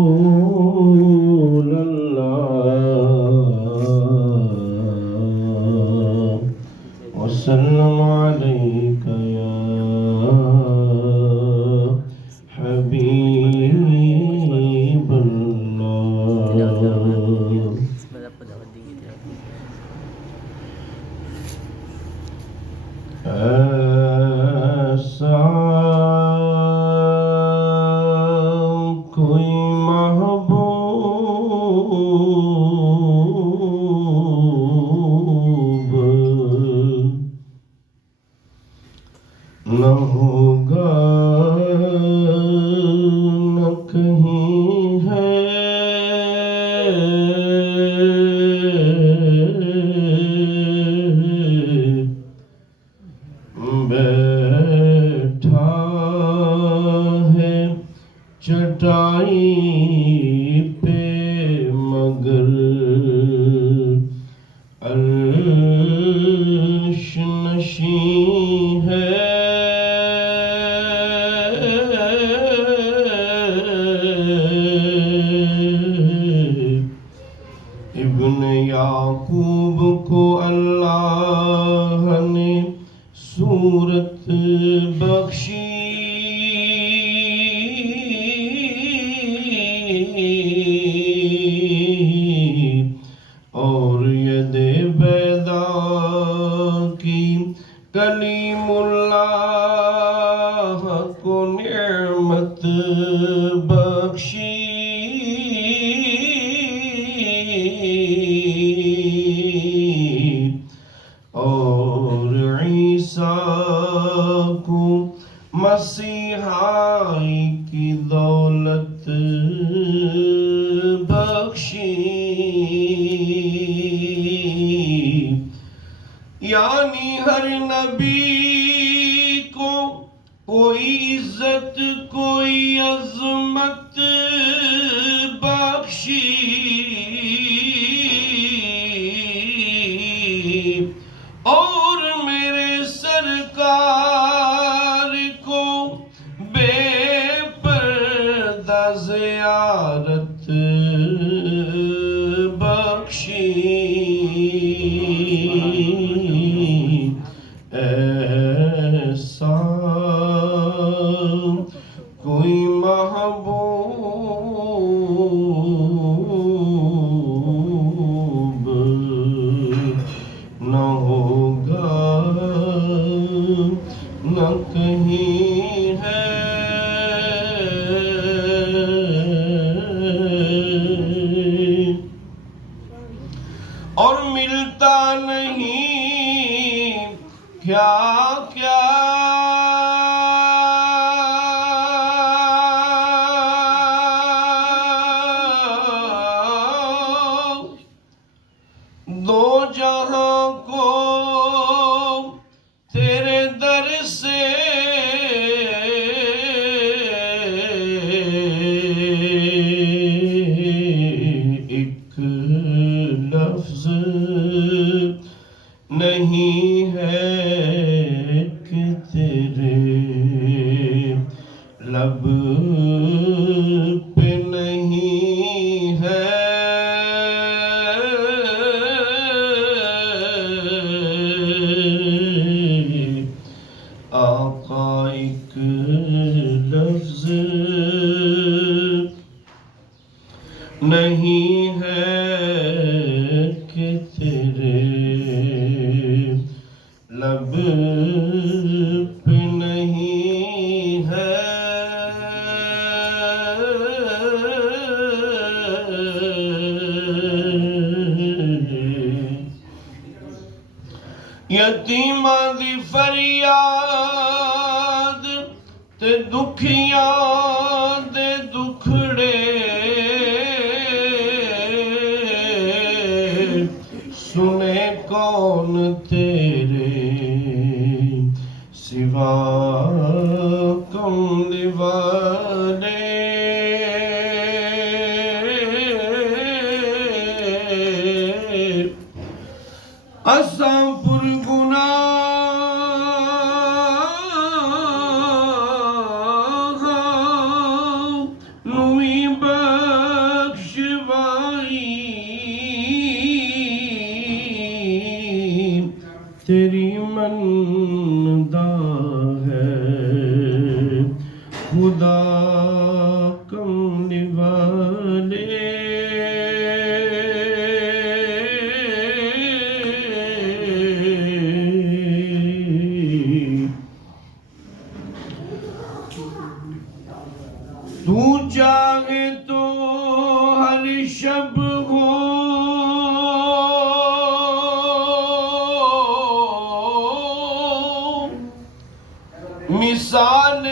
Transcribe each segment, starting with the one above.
رسول الله وسلم عليك يا حبيب الله. ایسا کوئی محبوب نہ ہوگا نہ کہیں ہے، بیٹھا ہے چٹائی پہ مگر عرش نشین ہے. ابن یعقوب کو اللہ نے صورت بخشی، اور ید بیضا کی کلیم اللہ کو نعمت بخشی. اور عیسیٰ کو مسیحائی کی دولت بخشی. یعنی ہر نبی کو کوئی عزت کوئی عظمت بخشی، اور میرے سرکار کو بے پردہ زیارت بخشی. ایسا کوئی محبوب نہ ہوگا نہ کہیں ہے، اور ملتا نہیں کیا کیا دو جہاں کو تیرے در سے ایک لفظ نہیں ہے کہ تیرے لب پہ نہیں ہے. آقا ایک لفظ نہیں ہے کہ تیرے لب پہ نہیں ہے. یتیماں دی فریاد تے دکھیاں دے دکھڑے سنے کون تیرے سوا کملی والے. اساں پر گناہ خدا کملی والے تو چاہے تو ہر شب ہو مثال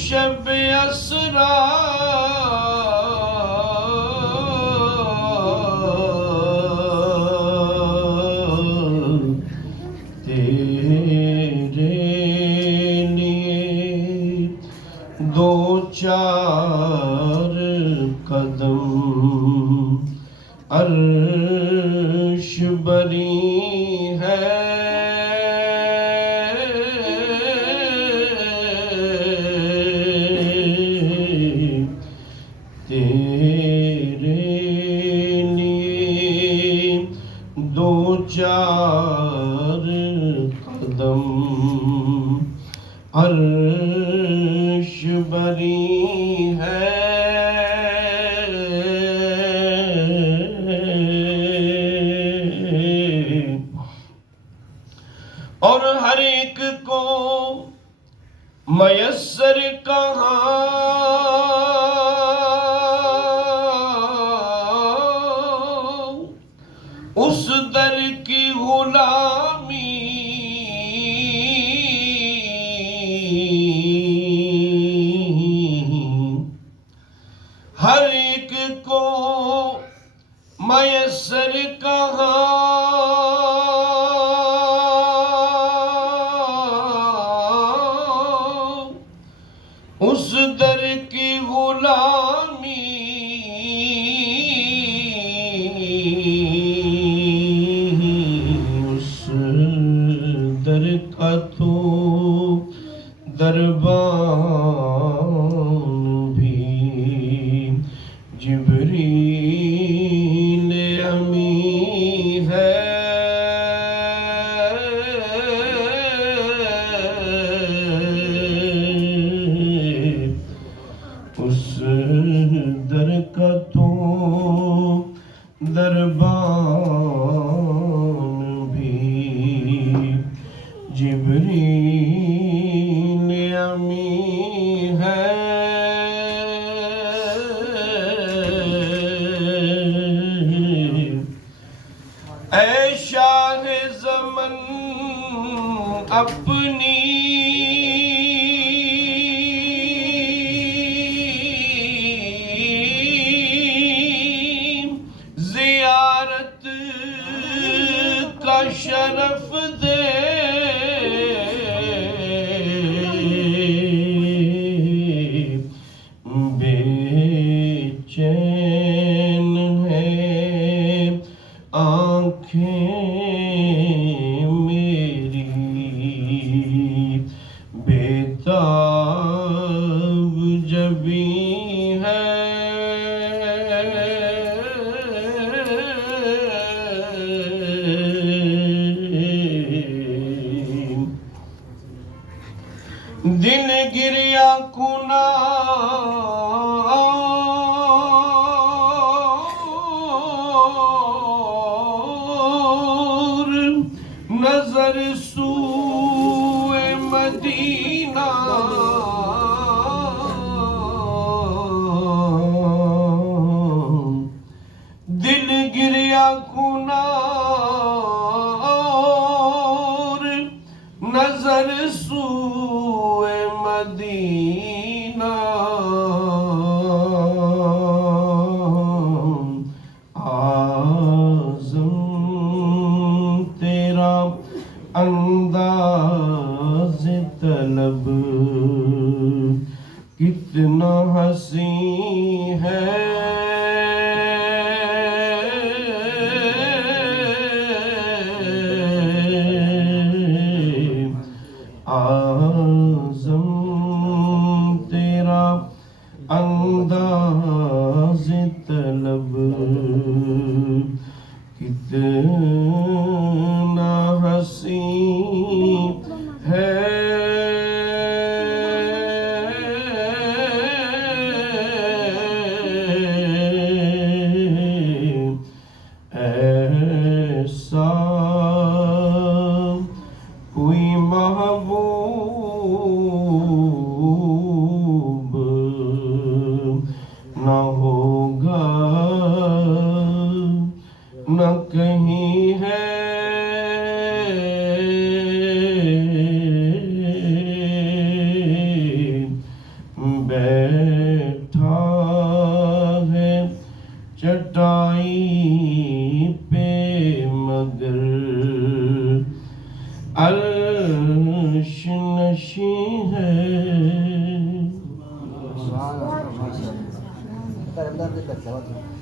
شب اسرا تیرے لیے دو چار قدم عرش بری ہے تیرے لیے دو چار قدم عرش بری ہے اور ہر ایک کو میسر کہاں اس در کی غلامی ہر ایک کو میسر کہاں اس در کی غلامی اس در کا تو دربان بھی جبریل امی ہے اس در کا تو دربان بھی جبریل امی ہے اے شاہ زمن اپنی زیارت کا شرف دے بے چین ہے آنکھیں میری بیتاب جبیں ہے دل گریا کنار نظر سوئے مدینہ دل گریا کنار نظر سوئے مدینہ اعظم تیرا انداز طلب کتنا حسین ہے اعظم تیرا انداز طلب کتنا حسین ہے کرم دار دے کر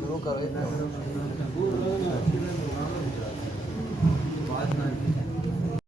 وہ کرو